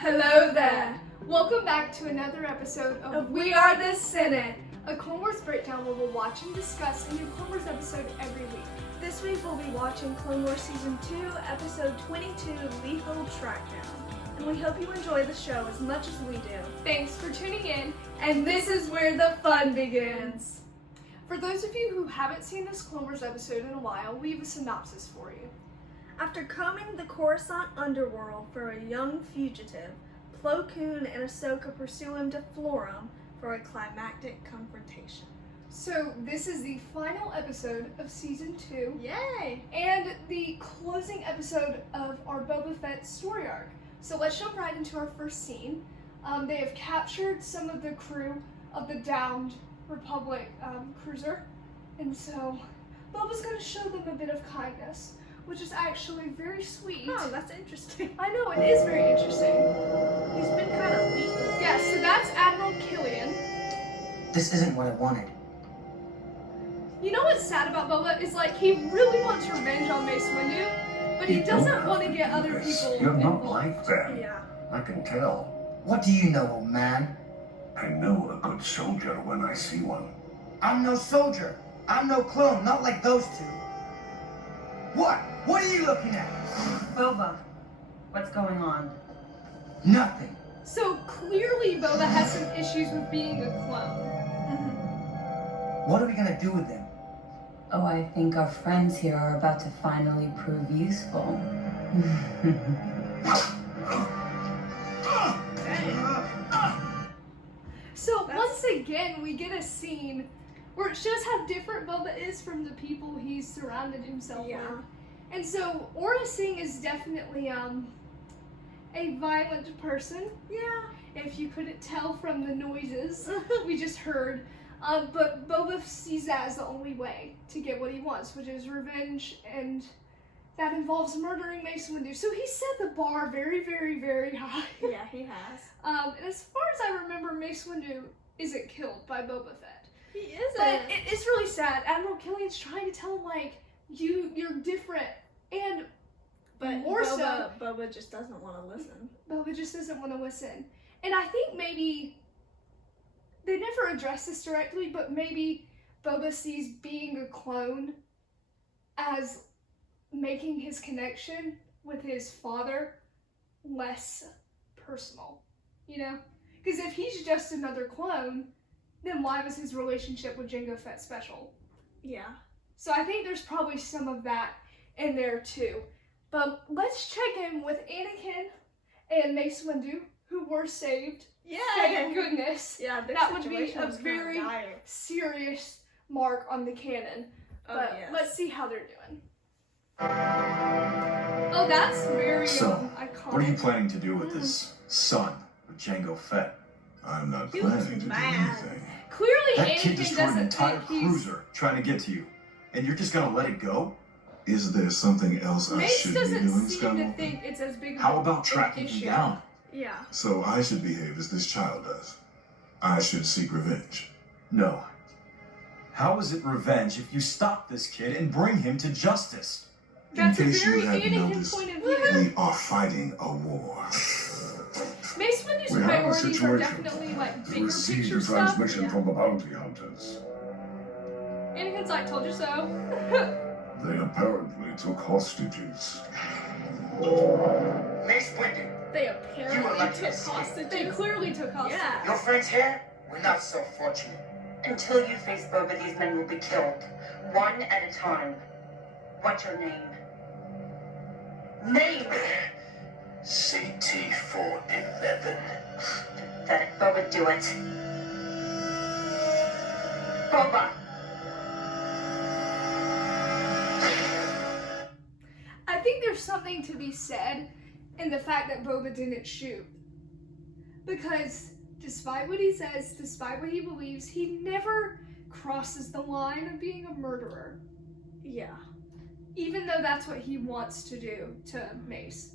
Hello there! Welcome back to another episode of We Are the Senate, a Clone Wars breakdown where we'll watch and discuss a new Clone Wars episode every week. This week we'll be watching Clone Wars Season 2, Episode 22, Lethal Trackdown. And we hope you enjoy the show as much as we do. Thanks for tuning in, and this is where the fun begins. For those of you who haven't seen this Clone Wars episode in a while, we have a synopsis for you. After combing the Coruscant underworld for a young fugitive, Plo Koon and Ahsoka pursue him to Florum for a climactic confrontation. So this is the final episode of Season 2. Yay! And the closing episode of our Boba Fett story arc. So let's jump right into our first scene. They have captured some of the crew of the downed Republic cruiser. And so Boba's going to show them a bit of kindness, which is actually very sweet. Oh, that's interesting. I know, it is very interesting. He's been kind of lethal. Yeah, so that's Admiral Killian. This isn't what I wanted. You know what's sad about Boba is he really wants revenge on Mace Windu, but he doesn't want to get other people You're not involved. like that. Yeah. I can tell. What do you know, old man? I know a good soldier when I see one. I'm no soldier. I'm no clone, not like those two. What? What are you looking at? Boba, what's going on? Nothing. So clearly Boba has some issues with being a clone. What are we gonna do with them? Oh, I think our friends here are about to finally prove useful. So once again, we get a scene where it shows how different Boba is from the people he's surrounded himself with. And so Aura Singh is definitely a violent person. Yeah. If you couldn't tell from the noises we just heard. But Boba sees that as the only way to get what he wants, which is revenge, and that involves murdering Mace Windu. So he set the bar very, very, very high. Yeah, he has. And as far as I remember, Mace Windu isn't killed by Boba Fett. He isn't. But it's really sad. Admiral Killian's trying to tell him, you're different. And But more Boba just doesn't want to listen. Boba just doesn't want to listen. And I think maybe they never address this directly, but maybe Boba sees being a clone as making his connection with his father less personal, Because if he's just another clone, then why was his relationship with Jango Fett special? Yeah. So I think there's probably some of that in there too. But let's check in with Anakin and Mace Windu, who were saved. Yeah. Thank goodness. Yeah, That would be a very serious mark on the canon. But let's see how they're doing. Oh, that's very So, iconic. what are you planning to do with this son of Jango Fett? I'm not He was planning to do mad. anything. Clearly, That kid Anakin destroyed an doesn't entire think he's... cruiser trying to get to you, and you're just gonna let it go? Is there something else I Mace should be doesn't doing, seem to Skywalker? think it's as big of How an about tracking issue. him down? Yeah. So I should behave as this child does. I should seek revenge. No. How is it revenge if you stop this kid and bring him to justice? That's a In case you very hadn't Anakin noticed, point of view. We are fighting a war. Mace Windu's We have a priorities are situation. definitely We bigger received picture a stuff. transmission from the bounty hunters. Anakin's like, told you so. They apparently took hostages. Mace Windu, They You apparently were lucky took to escape. hostages. They clearly took hostages. Yeah. your friends here were not so fortunate. Until you face Boba, these men will be killed. One at a time. What's your name? Name! CT-411. Pathetic. Boba, do it. Boba! I think there's something to be said in the fact that Boba didn't shoot. Because despite what he says, despite what he believes, he never crosses the line of being a murderer. Yeah. Even though that's what he wants to do to Mace.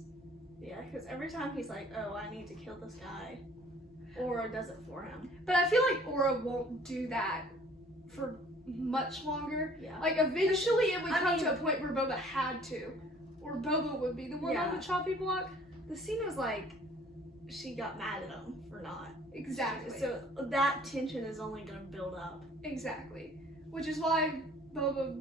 Yeah, because every time he's like, oh, I need to kill this guy, Aura does it for him. But I feel like Aura won't do that for much longer. Yeah. Eventually it would I come mean- to a point where Boba had to. Or Boba would be the one on Yeah. the chopping block. The scene was she got mad at him for not. Exactly. So that tension is only going to build up. Exactly. Which is why Boba,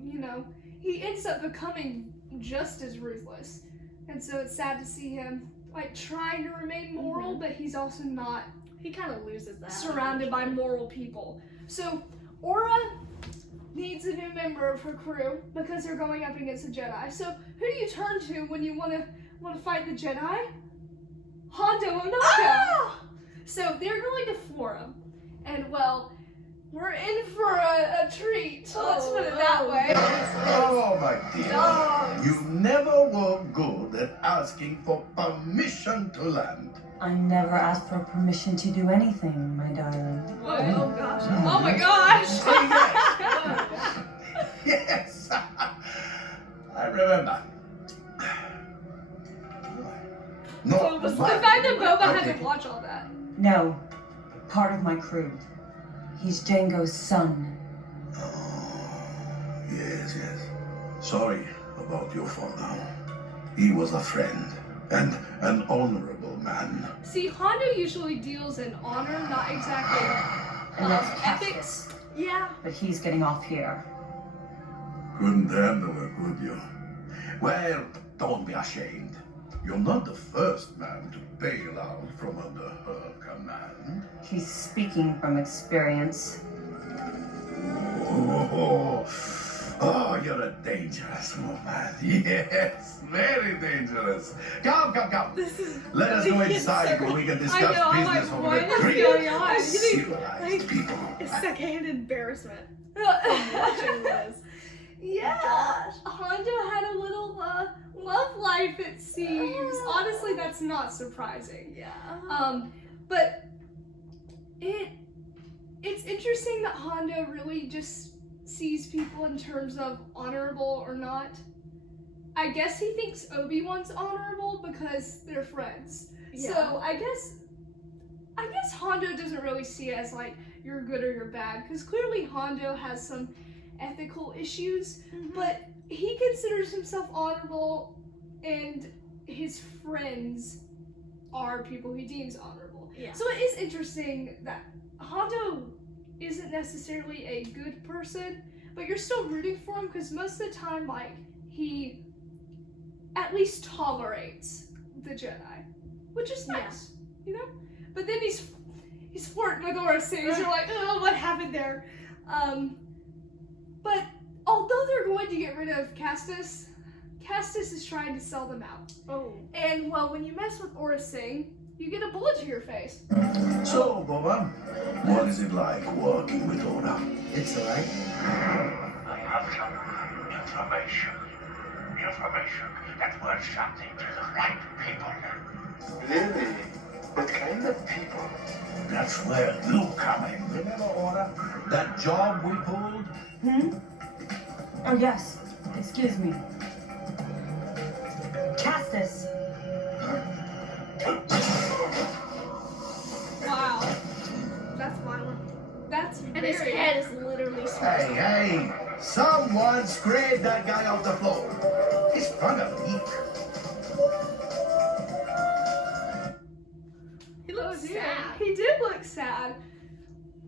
he ends up becoming just as ruthless. And so it's sad to see him, like, trying to remain moral, but he's also not He kind of loses that. surrounded by moral people. So Aura needs a new member of her crew because they're going up against a Jedi. So who do you turn to when you want to fight the Jedi? Hondo Ohnaka. Ah! So they're going to Forum, and well, we're in for a treat. Let's put it that way. Oh, my dear. Dogs. You never were good at asking for permission to land. I never asked for permission to do anything, my darling. Oh gosh. Oh my gosh! Yes, I remember. No, The fact that Boba had to watch all that. No, part of my crew. He's Jango's son. Oh, yes. Sorry about your father. He was a friend and an honorable man. See, Hondo usually deals in honor, not exactly And that's ethics. Castus. Yeah. But he's getting off here. Couldn't handle it, could you? Well, don't be ashamed. You're not the first man to bail out from under her command. He's speaking from experience. Oh, you're a dangerous woman. Yes, very dangerous. Come. Let us go inside where we can discuss business over what the is creek. going on? Civilized people. It's secondhand embarrassment watching this. Yeah, Gosh. Hondo had a little love life, it seems. Honestly, that's not surprising. Yeah. But it's interesting that Hondo really just sees people in terms of honorable or not. I guess he thinks Obi-Wan's honorable because they're friends. Yeah. So I guess Hondo doesn't really see it as like you're good or you're bad, because clearly Hondo has some ethical issues, but he considers himself honorable, and his friends are people he deems honorable. Yeah. So it is interesting that Hondo isn't necessarily a good person, but you're still rooting for him because most of the time, like, he at least tolerates the Jedi, which is nice, But then he's flirting with Aura Sings. You're like, oh, what happened there? But although they're going to get rid of Castus is trying to sell them out. Oh. And well, when you mess with Aura Singh, you get a bullet to your face. So, Boba, what is it like working with Oda? It's alright. I have some information. Information that worth something to the right people. Really? What kind of people? That's where you come in. Remember, Oda? That job we pulled? Oh, yes. Excuse me. Castus. Wow. That's violent. That's And his very... head is literally smashed. Hey, someone scrape that guy off the floor. He's sprung a leak. He looks dear. sad. He did look sad.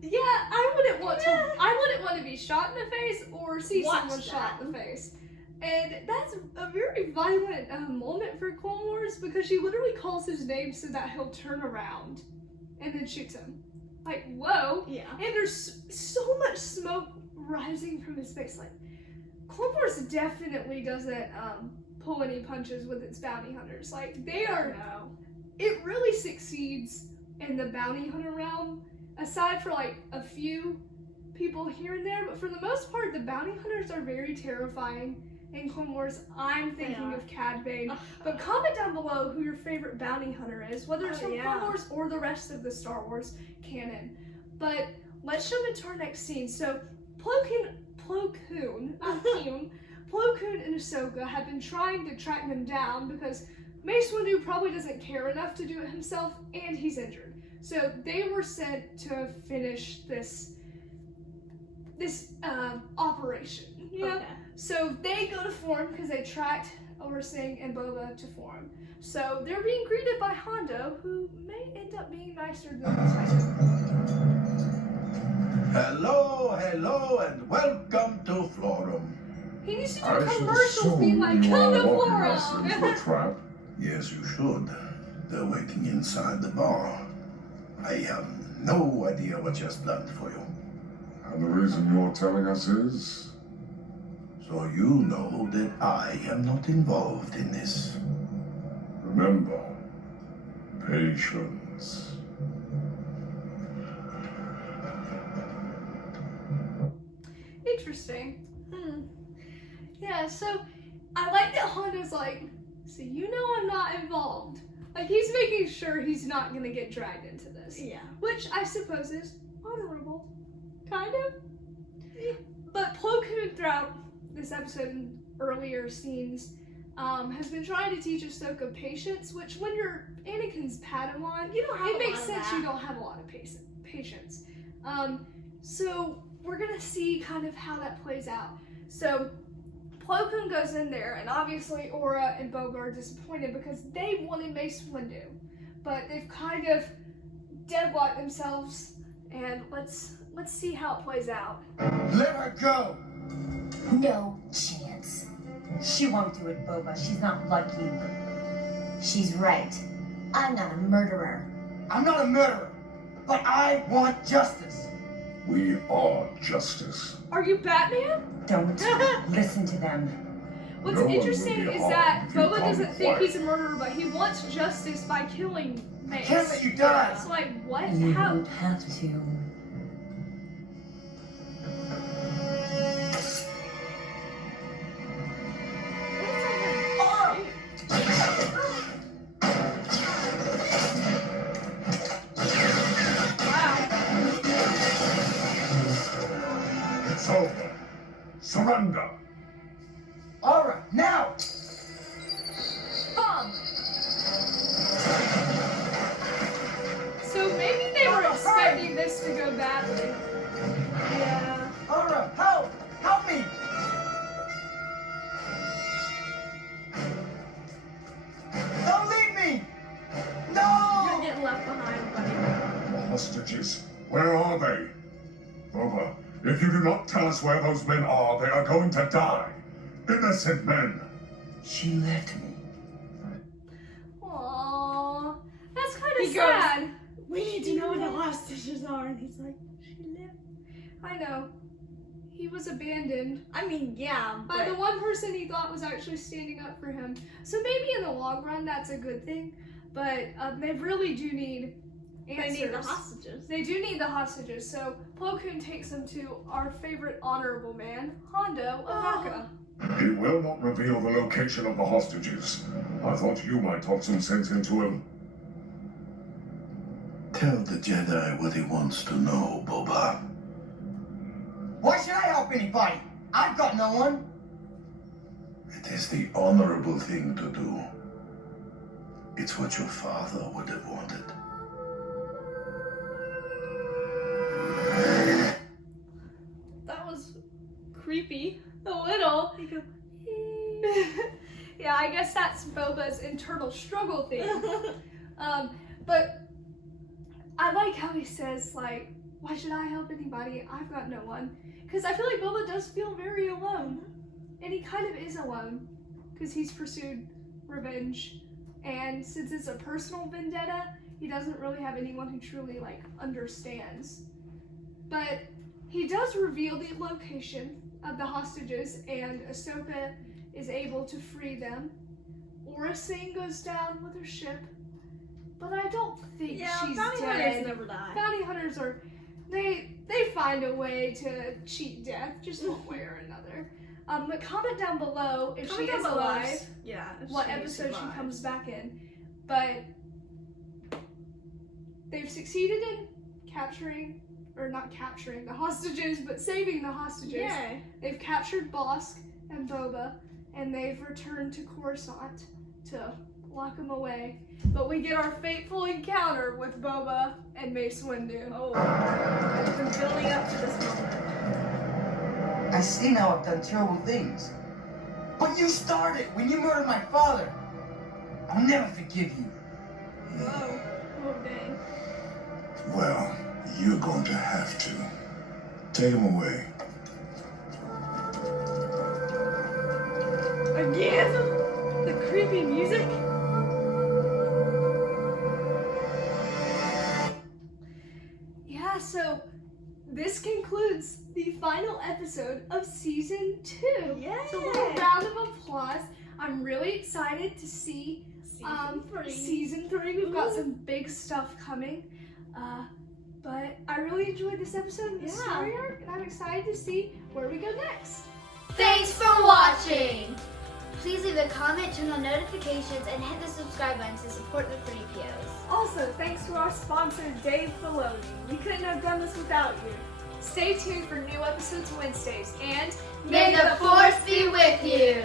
Yeah, I wouldn't want to be shot in the face or see Watch someone that. shot in the face. And that's a very violent moment for Clone Wars, because she literally calls his name so that he'll turn around and then shoots him. Like, whoa. Yeah. And there's so much smoke rising from his face. Like, Clone Wars definitely doesn't pull any punches with its bounty hunters. Like, they are... No. It really succeeds in the bounty hunter realm, aside for like a few people here and there, but for the most part, the bounty hunters are very terrifying in Clone Wars. I'm thinking of Cad Bane, but comment down below who your favorite bounty hunter is, whether it's from Clone Wars or the rest of the Star Wars canon. But let's jump into our next scene. So Plo Koon and Ahsoka have been trying to track them down because Mace Windu probably doesn't care enough to do it himself, and he's injured. So they were sent to finish this operation. You know? Okay. So they go to Forum because they tracked Orsing and Boba to form. So they're being greeted by Hondo, who may end up being nicer than expected. Hello, and welcome to Florum. He needs to do I should commercials assume being like, you come are to walking us into a Flora! trap. Yes, you should. They're waiting inside the bar. I have no idea what just planned for you. And the reason you're telling us is? So you know that I am not involved in this. Remember, patience. Interesting. Yeah, so I like that Hondo's like, so you know I'm not involved. Like, he's making sure he's not gonna get dragged into this. Yeah. Which I suppose is honorable. Kind of. Yeah. But Plo Koon throughout this episode and earlier scenes has been trying to teach Ahsoka patience, which when you're Anakin's Padawan, You don't have it a makes lot of sense that. you don't have a lot of patience. So we're gonna see kind of how that plays out. So Plo Koon goes in there, and obviously Aura and Boba are disappointed because they wanted Mace Windu, but they've kind of deadlocked themselves, and let's see how it plays out. Let her go! No chance. She won't do it, Boba. She's not like you. She's right. I'm not a murderer. I'm not a murderer, but I want justice. We are justice. Are you Batman? Don't listen to them. What's No one will interesting be is harmed that if you Boba come doesn't think quiet. he's a murderer, but he wants justice by killing Mace. Can't let you die. It's like, what? You How? won't have to. It's over. Surrender. Aura, now! Bomb! So maybe they were expecting this to go badly. Yeah. Aura, help! Help me! Don't leave me! You're No! getting left behind, buddy. The hostages. Where are they? Boba, if you do not tell us where those men are, they are going to die. Innocent men. She left me. Aww. That's kind He of goes, sad. We need to know where the hostages are. And he's like, she lived. I know. He was abandoned I mean, yeah, by but the one person he thought was actually standing up for him. So maybe in the long run that's a good thing. But they really do need answers. they need the hostages. They do need the hostages. So Plo Koon takes them to our favorite honorable man, Hondo Ohnaka. He will not reveal the location of the hostages. I thought you might talk some sense into him. Tell the Jedi what he wants to know, Boba. Why should I help anybody? I've got no one. It is the honorable thing to do. It's what your father would have wanted. That was creepy. A little. He goes, Yeah, I guess that's Boba's internal struggle thing. But I like how he says, like, why should I help anybody? I've got no one. Because I feel like Boba does feel very alone. And he kind of is alone. Because he's pursued revenge. And since it's a personal vendetta, he doesn't really have anyone who truly, like, understands. But he does reveal the location of the hostages, and Ahsoka is able to free them. Aura Singh goes down with her ship, but I don't think yeah, she's bounty dead. hunters never die. Bounty hunters are, they find a way to cheat death, just one way or another. But comment down below if Comment she down is below alive, Yeah. if what she episode she survives. comes back in. But they've succeeded in capturing, or not capturing the hostages, but saving the hostages. Yay. They've captured Bosk and Boba, and they've returned to Coruscant to lock them away. But we get our fateful encounter with Boba and Mace Windu. Oh, I've been building up to this moment. I see now I've done terrible things. But you started when you murdered my father. I'll never forgive you. Whoa. Oh, dang. Well, you're going to have to. Take him away. Again? The creepy music? Yeah, so this concludes the final episode of season 2. Yeah. So a little round of applause. I'm really excited to see season 3. We've got some big stuff coming. But I really enjoyed this episode of the story arc, and I'm excited to see where we go next. Thanks for watching! Please leave a comment, turn on notifications, and hit the subscribe button to support the Threepios. Also, thanks to our sponsor, Dave Filoni. We couldn't have done this without you. Stay tuned for new episodes Wednesdays, and May the Force be with you!